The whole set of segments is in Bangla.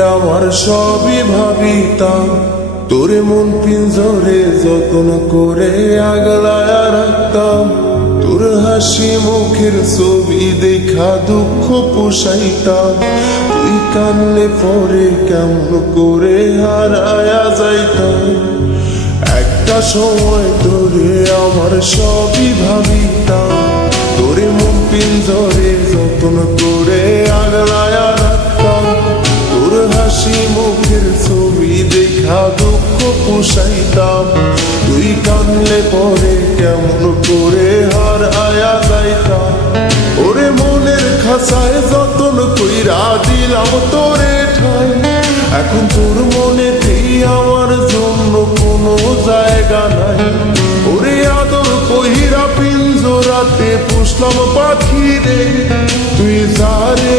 আমার সবই ভাবিতাম। তোরে মন পিঞ্জরে যত্ন করে আগলায় রাখতাম। তোর হাসি মুখের ছবি দেখা দুঃখ পোষাইতাম। তুই কানলে পরে কেমন করে হারায়া যাইতাম। একটা সময় তোরে আমার সবই ভাবিতাম তুই কানলে পরে কেমন করে হার আয়া যাইতাম ওরে মনের খাসায় যতন কইরা দিলাম তোরে ঠাই। এখন তোর মনেতেই আমার জন্য কোনো জায়গা নাই। ওরে আদর কহিরা পিঞ্জরাতে পুষলাম পাখি রে তুই যারে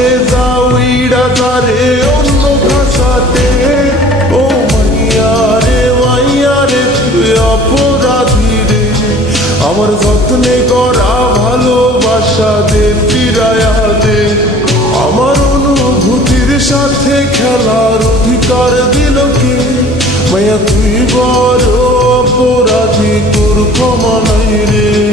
যত্নে করা ভালোবাসা দে ফিরায়া দে। আমার অনুভূতির সাথে খেলার অধিকার দিল কে? মায়া তুই বড় অপরাধী, তোর ক্ষমা নাই রে।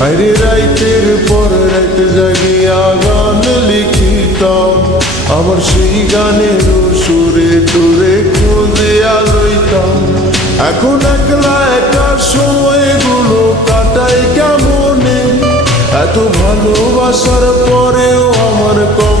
আরে রাইতের পর রাইতে জাগিয়া গান লিখিতাম আমার সেই গানের সুরে টুরে খুঁজিয়া লইতাম এখন একলা একা সময়গুলো কাটাই কেমনে এত ভালোবাসার পরেও আমার কম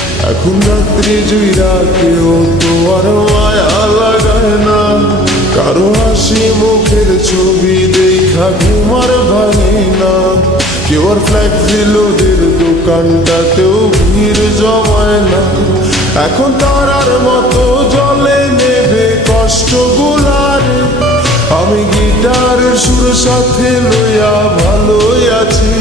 এখন রাত্রি জুইরা কেউ তো আর মায়া লাগায় না। কারও হাসি মুখের ছবি দেখা ঘুমার ভাঙে না। কেউ আর ফ্ল্যাক্সি লোদের দোকানটাতেও ভিড় জমায় না। এখন তারার মতো জলে নেবে কষ্ট গুলারে আমি গিটার সুর সাথে লইয়া ভালোই আছি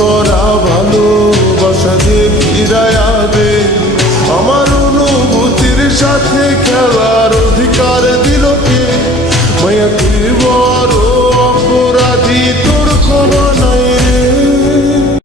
করা ভালোবাসা যে ফিরাইয়া দে। আমার অনুভূতির সাথে খেলা